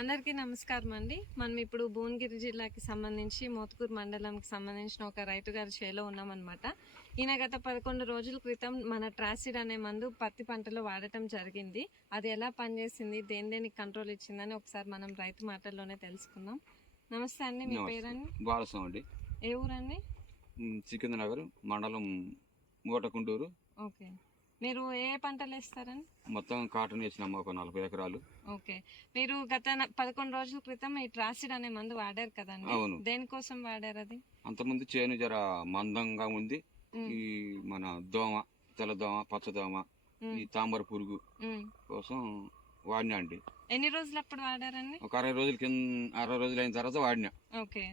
అందరికీ నమస్కారం అండి. మనం ఇప్పుడు భువనగిరి జిల్లాకి సంబంధించి మోత్కూరు మండలంకి సంబంధించిన ఒక రైతు గారి చేలో ఉన్నామన్నమాట. ఈయన గత 11 రోజుల క్రితం మన ట్రాసిడ్ అనే మందు పత్తి పంటలో వాడటం జరిగింది. అది ఎలా పనిచేసింది, దేనికి కంట్రోల్ ఇచ్చిందని ఒకసారి మనం రైతు మాటల్లోనే తెలుసుకుందాం. నమస్తే అండి, మీ పేరండి? బాలసం అండి. ఏ ఊరండి? సికింద్రనగర్ మండలం మూటకుంటూరు. ఓకే, మీరు ఏ పంటలు వేస్తారని? మొత్తం కాటన్ వేసినాము, ఒక 40 ఎకరాలు. ఓకే, మీరు గత 11 రోజుల క్రితం ఈ ట్రాసిడ్ అనే మందు వాడారు కదండి? అవును. దేనికోసం వాడారు అది? అంతకుముందు చేను జర మందంగా ఉంది. ఈ మన దోమ, తెల్లదోమ, పచ్చదోమ, ఈ తాంబర పురుగు కోసం వాడినా అండి. ఎన్ని రోజులు అప్పుడు వాడారండి? ఒక 60 రోజులు అయిన తర్వాత వాడినా. ఓకే,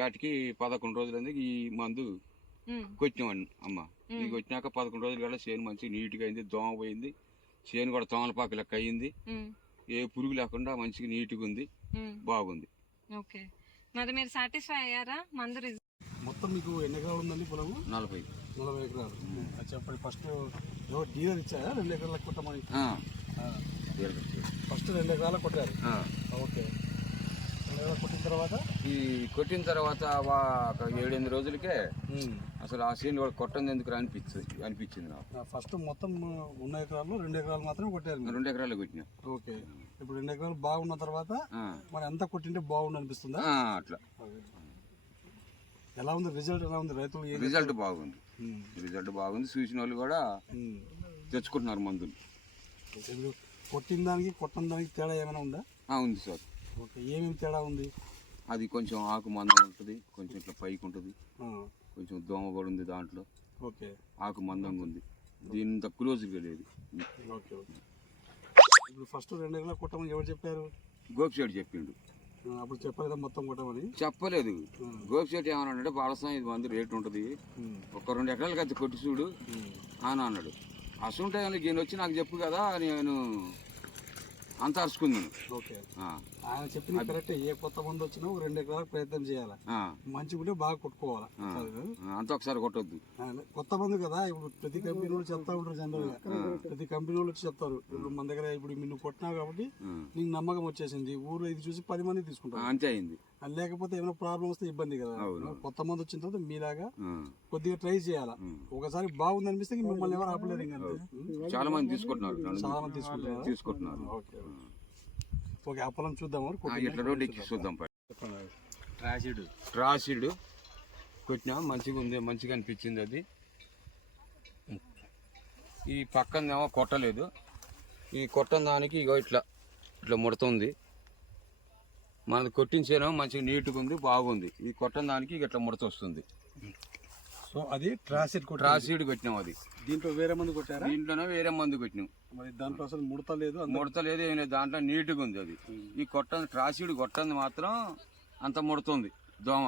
వాటికి 11 రోజులైంది ఈ మందు కొట్టినామండి అమ్మ. ఇది వచ్చినాక 11 రోజులు కల్లా చేను మంచి నీట్గా అయింది, దోమ పోయింది, చేను కూడా తోమలపాకు లెక్క అయింది, ఏ పురుగు లేకుండా మంచిగా నీట్గా ఉంది, బాగుంది. ఓకే, మరి మీరు సాటిస్ఫై అయ్యారా? మందు మొత్తం మీకు ఎన్ని ఎకరాలు ఉందండి పొలము? 40 ఎకరాలు. చెప్పండి, ఫస్ట్ డీలర్ ఇచ్చారా 2 ఎకరాలకు కొట్టమని? ఫస్ట్ 2 ఎకరాలకు కొట్టారు. ఓకే, 2 ఎకరాలు కొట్టిన తర్వాత ఒక 7-8 రోజులకే అసలు ఆ సీన్ కూడా కొట్టంది ఎందుకు అనిపించింది నాకు. ఫస్ట్ మొత్తం ఉన్న ఎకరాల్లో 2 ఎకరాలు మాత్రమే కొట్టారు. 2 ఎకరాలు కొట్టినా. ఓకే, ఇప్పుడు 2 ఎకరాలు బాగున్న తర్వాత మరి ఎంత కొట్టింటే బాగుంది అనిపిస్తుందా? అట్లా. ఎలా ఉంది రిజల్ట్? ఎలా ఉంది? రైతులు రిజల్ట్ బాగుంది. చూసిన వాళ్ళు కూడా తెచ్చుకుంటున్నారు మందులు. ఇప్పుడు కొట్టిన దానికి కొట్టిన దానికి తేడా ఏమైనా ఉందా? ఉంది సార్. ఓకే, ఏమేమి తేడా ఉంది? అది కొంచెం ఆకు మందం ఉంటుంది, కొంచెం ఇట్లా పైకి ఉంటుంది, కొంచెం దోమ కూడా ఉంది దాంట్లో. ఓకే, ఆకు మందంగా ఉంది, దీని క్లోజ్గా లేదు. ఓకే ఓకే, ఇప్పుడు ఫస్ట్ 2 ఎకరాలు కొట్టమని ఎవరు చెప్పారు? గోపిశెట్టి చెప్పిండు. అప్పుడు చెప్పలేదా మొత్తం కొట్టమని? చెప్పలేదు. గోపిశెట్టి ఏమన్నాడంటే బాలసం ఇది మందు రేటు ఉంటుంది, ఒక 2 ఎకరాలకి అయితే కొట్టి చూడు అని అన్నాడు. అసలు టైంలో ఈయన వచ్చి నాకు చెప్పు కదా, నేను అంత అరుచుకుందాను. ఓకే, ఆయన చెప్పింది కరెక్టే. ఏ కొత్త మందు వచ్చినా 2 ఎకరాలకు ప్రయత్నం చేయాలి, మంచిగా బాగా కొట్టుకోవాలి. అంత ఒకసారి కొట్టొద్దు. కొత్త మందు కదా, ఇప్పుడు ప్రతి కంపెనీ వాళ్ళు చెప్తా ఉంటారు. జనరల్ గా ప్రతి కంపెనీ వాళ్ళు వచ్చి చెప్తారు. ఇప్పుడు మన దగ్గర ఇప్పుడు నిన్ను కొట్టినా కాబట్టి నీకు నమ్మకం వచ్చేసింది, ఊర్లో ఇది చూసి 10 మంది తీసుకుంటారు. అంతే అయింది. లేకపోతే ఏమైనా ప్రాబ్లం వస్తే ఇబ్బంది కదా. కొత్త మంది వచ్చిన తర్వాత మీలాగా కొద్దిగా ట్రై చేయాలా. ఒకసారి బాగుంది అనిపిస్తే మిమ్మల్ని ఎవరు ఆపలేరు. ఇంకా చాలా మంది తీసుకుంటున్నారు. ఓకే ఓకే, ఆ పొలం చూద్దాం. ఇట్లా రోడ్ ఎక్కి చూద్దాం. ట్రాసిడ్ కొట్టినా మంచిగా ఉంది, మంచిగా అనిపించింది. అది ఈ పక్కనేమో కొట్టలేదు. ఈ కొట్టని దానికి ఇగో ఇట్లా ముడుతుంది. మనది కొట్టించేనేమో మంచిగా నీట్గా ఉంది, బాగుంది. ఇది కొట్టని దానికి ఇట్లా ముడత వస్తుంది. సో అది ట్రాసిడ్ కొట్టినాం. అది దీంట్లో వేరే మందు కొట్టారా? దీంట్లోనే వేరే మందు కొట్టినాం. మరి దాంట్లో అసలు ముడత లేదు ఏం లేదు, దాంట్లో నీట్గా ఉంది. అది ఈ ట్రాసిడ్ కొట్టంది మాత్రం అంత ముడుతుంది దోమ.